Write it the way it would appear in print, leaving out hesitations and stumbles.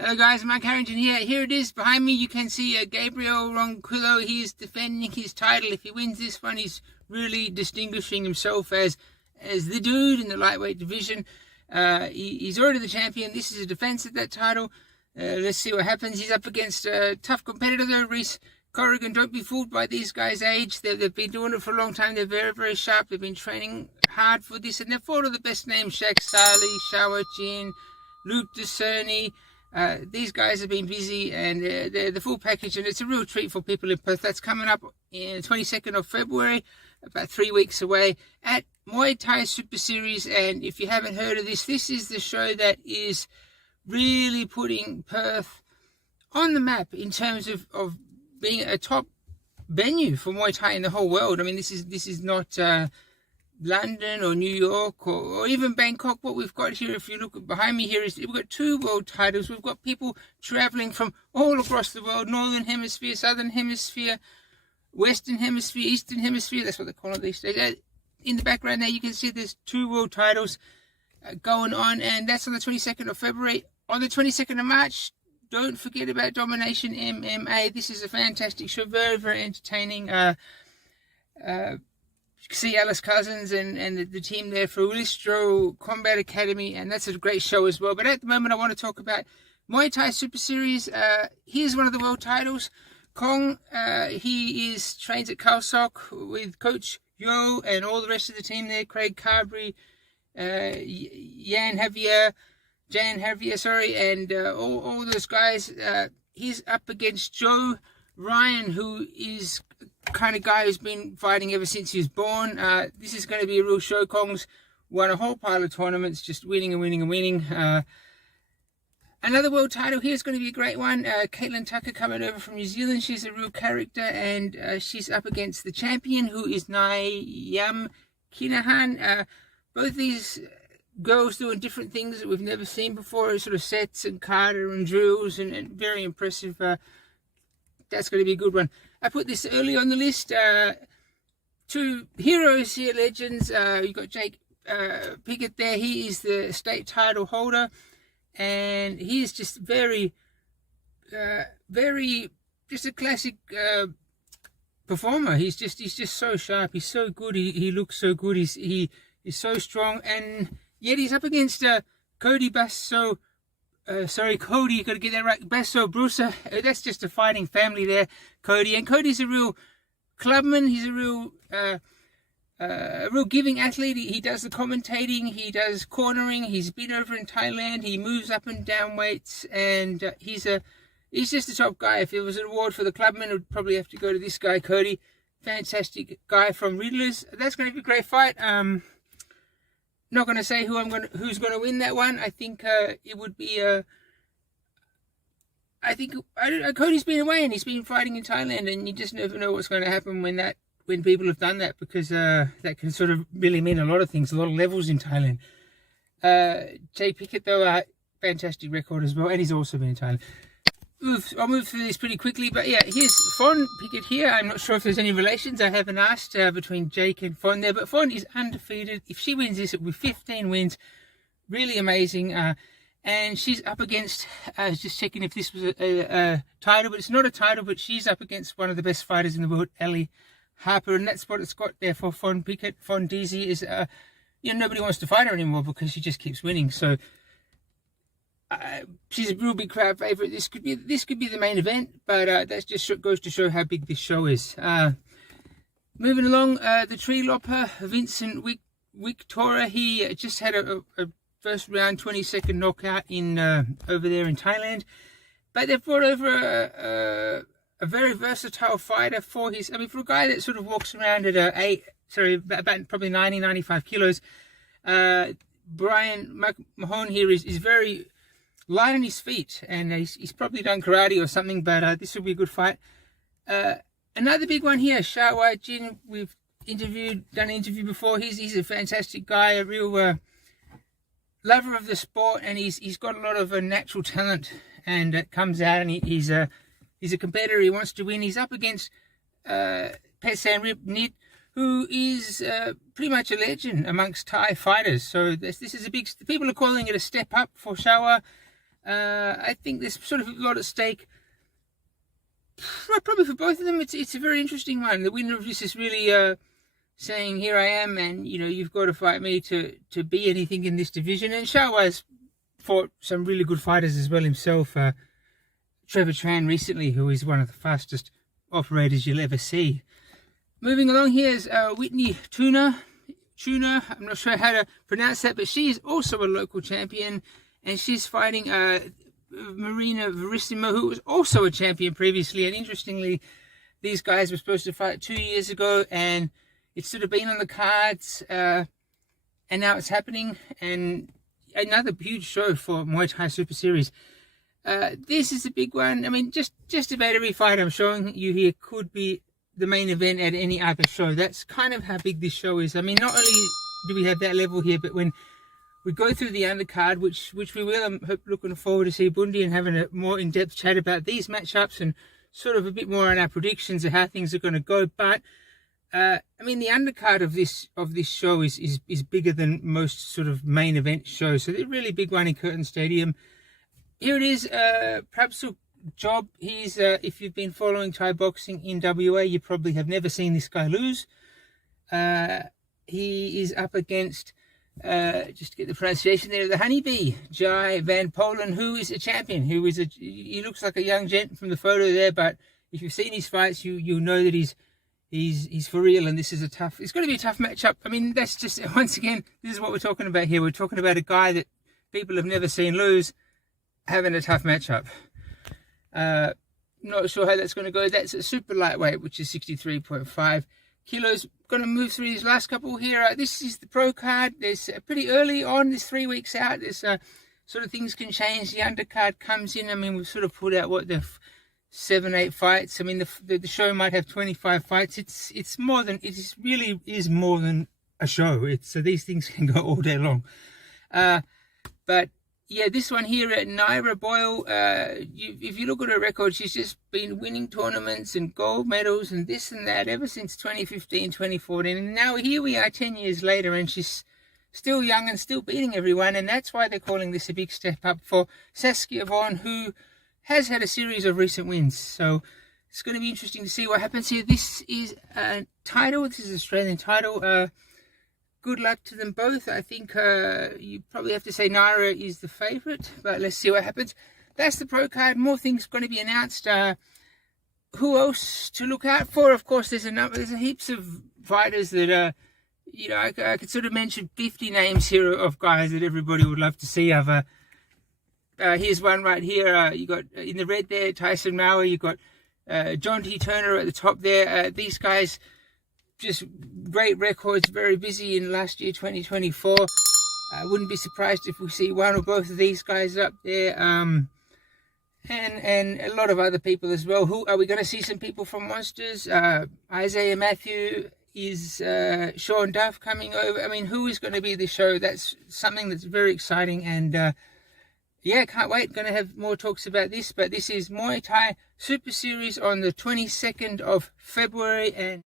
Hello guys, Mark Harrington here. Here it is behind me. You can see Gabriel Ronquillo. He is defending his title. If he wins this one, he's really distinguishing himself as the dude in the lightweight division. He's already the champion. This is a defense of that title. Let's see what happens. He's up against a tough competitor though, Reece. Corrigan. Don't be fooled by these guys' age. They've been doing it for a long time. They're very, very sharp. They've been training hard for this, and they've fought all the best names: Shaq Sali, Sha Wah Jin, Luke DeCerny. These guys have been busy, and they're the full package, and it's a real treat for people in Perth. That's coming up in 22nd of February, about 3 weeks away, at MUAY THAI Super Series. And if you haven't heard of this, this is the show that is really putting Perth on the map in terms of being a top venue for Muay Thai in the whole world. I mean, this is not London or New York or even Bangkok. What we've got here, if you look behind me here, is we've got 2 world titles. We've got people traveling from all across the world: Northern Hemisphere, Southern Hemisphere, Western Hemisphere, Eastern Hemisphere. That's what they call it these days. In the background there, you can see there's 2 world titles going on, and that's on the 22nd of February. On the 22nd of March, don't forget about Domination MMA. This is a fantastic show, very, very entertaining. See Alice Cousins and the team there for Willistro Combat Academy, and that's a great show as well. But at the moment, I want to talk about Muay Thai Super Series. Here's one of the world titles. Kong, he trains at Kalsok with Coach Yo and all the rest of the team there. Craig Carberry, Javier, and all those guys. He's up against Joe Ryan, who is kind of guy who's been fighting ever since he was born. This is going to be a real show. Kong's won a whole pile of tournaments, just winning and winning and winning. Another world title here is going to be a great one. Caitlin Tucker coming over from New Zealand. She's a real character, and she's up against the champion, who is Hyihasan. Both these girls doing different things that we've never seen before, sort of sets and kata and drills, and very impressive. That's going to be a good one. I put this early on the list. 2 heroes here, legends. You've got Jake Pickett there. He is the state title holder, and he is just very just a classic performer. He's just so sharp. He's so good. He looks so good. He is so strong, and yet he's up against Cody Basso. Cody, you got to get that right. Basso Brusa. That's just a fighting family there, Cody. And Cody's a real clubman. He's a real giving athlete. He does the commentating. He does cornering. He's been over in Thailand. He moves up and down weights, and he's just a top guy. If it was an award for the clubman, it would probably have to go to this guy, Cody. Fantastic guy from Riddlers. That's going to be a great fight. Not going to say who's going to win that one. I think it would be Cody's been away and he's been fighting in Thailand, and you just never know what's going to happen when people have done that, because that can sort of really mean a lot of things, a lot of levels in Thailand. Jay Pickett though, fantastic record as well, and he's also been in Thailand. I'll move through this pretty quickly, but yeah, here's Fon Pickett here. I'm not sure if there's any relations. I haven't asked between Jake and Fon there, but Fon is undefeated. If she wins this, it will be 15 wins. Really amazing. And she's up against, I was just checking if this was a title, but it's not a title, but she's up against one of the best fighters in the world, Ellie Harper, and that's what it's got there for Fon Pickett. Fon DZ is, nobody wants to fight her anymore because she just keeps winning. So she's a real big crowd favorite. This could be the main event, but that just goes to show how big this show is. Moving along, the tree lopper, Vincent Victoria. He just had a first round 20-second knockout in over there in Thailand, but they've brought over a very versatile fighter for his. I mean, for a guy that sort of walks around at about probably 90-95 kilos. Brian Mahone here is very light on his feet, and he's probably done karate or something, but this will be a good fight. Another big one here, Sha Wah Jin. We've done an interview before. He's a fantastic guy, a real lover of the sport, and he's got a lot of natural talent, and it comes out, and he's a competitor. He wants to win. He's up against Pet Sam Rit, who is pretty much a legend amongst Thai fighters. So this is a big. People are calling it a step up for Sha Wah. I think there's sort of a lot at stake. Probably for both of them. It's a very interesting one. The winner of this is really saying, here I am, and you've got to fight me to be anything in this division. And Sha Wah's fought some really good fighters as well himself. Trevor Tran recently, who is one of the fastest operators you'll ever see. Moving along here is Whitney Tuna. I'm not sure how to pronounce that, but she is also a local champion, and she's fighting Marina Verissimo, who was also a champion previously. And interestingly, these guys were supposed to fight 2 years ago, and it's sort of been on the cards, and now it's happening. And another huge show for Muay Thai Super Series. This is a big one. I mean, just about every fight I'm showing you here could be the main event at any other show. That's kind of how big this show is. I mean, not only do we have that level here, but when we go through the undercard, which we will, I'm looking forward to see Bundy and having a more in-depth chat about these matchups and sort of a bit more on our predictions of how things are going to go. But I mean, the undercard of this show is bigger than most sort of main event shows. So they're a really big one in Curtin Stadium. Here it is, Prabsuk Job. He's, if you've been following Thai boxing in WA, you probably have never seen this guy lose. He is up against, just to get the pronunciation there, the Honeybee, Jai Van Polen, who is a champion, he looks like a young gent from the photo there, but if you've seen his fights, you know that he's for real, and this is it's going to be a tough matchup. I mean, that's just, once again, this is what we're talking about here. We're talking about a guy that people have never seen lose, having a tough matchup. Not sure how that's going to go. That's a super lightweight, which is 63.5 kilos. Going to move through these last couple here. This is the pro card. There's pretty early on. There's 3 weeks out. There's sort of things can change. The undercard comes in. I mean, we've sort of put out the 7-8 fights. I mean, the show might have 25 fights. It's more than, really is more than a show. So these things can go all day long. But yeah, this one here at Naira Boyle, if you look at her record, she's just been winning tournaments and gold medals and this and that ever since 2015, 2014. And now here we are 10 years later, and she's still young and still beating everyone. And that's why they're calling this a big step up for Saskia Vaughan, who has had a series of recent wins. So it's going to be interesting to see what happens here. This is a title. This is an Australian title. Good luck to them both. I think you probably have to say Naira is the favourite, but let's see what happens. That's the pro card. More things going to be announced. Who else to look out for? Of course, there's heaps of fighters that I could sort of mention 50 names here of guys that everybody would love to see. Here's one right here. You got in the red there, Tyson Mauer. You got John T. Turner at the top there. These guys, just great records, very busy in last year, 2024. I wouldn't be surprised if we see one or both of these guys up there. And a lot of other people as well. Who are we going to see? Some people from Monsters. Isaiah Matthew, is Sean Duff coming over? I mean, who is going to be the show? That's something that's very exciting, and yeah, can't wait. Going to have more talks about this. But this is Muay Thai Super Series on the 22nd of February, and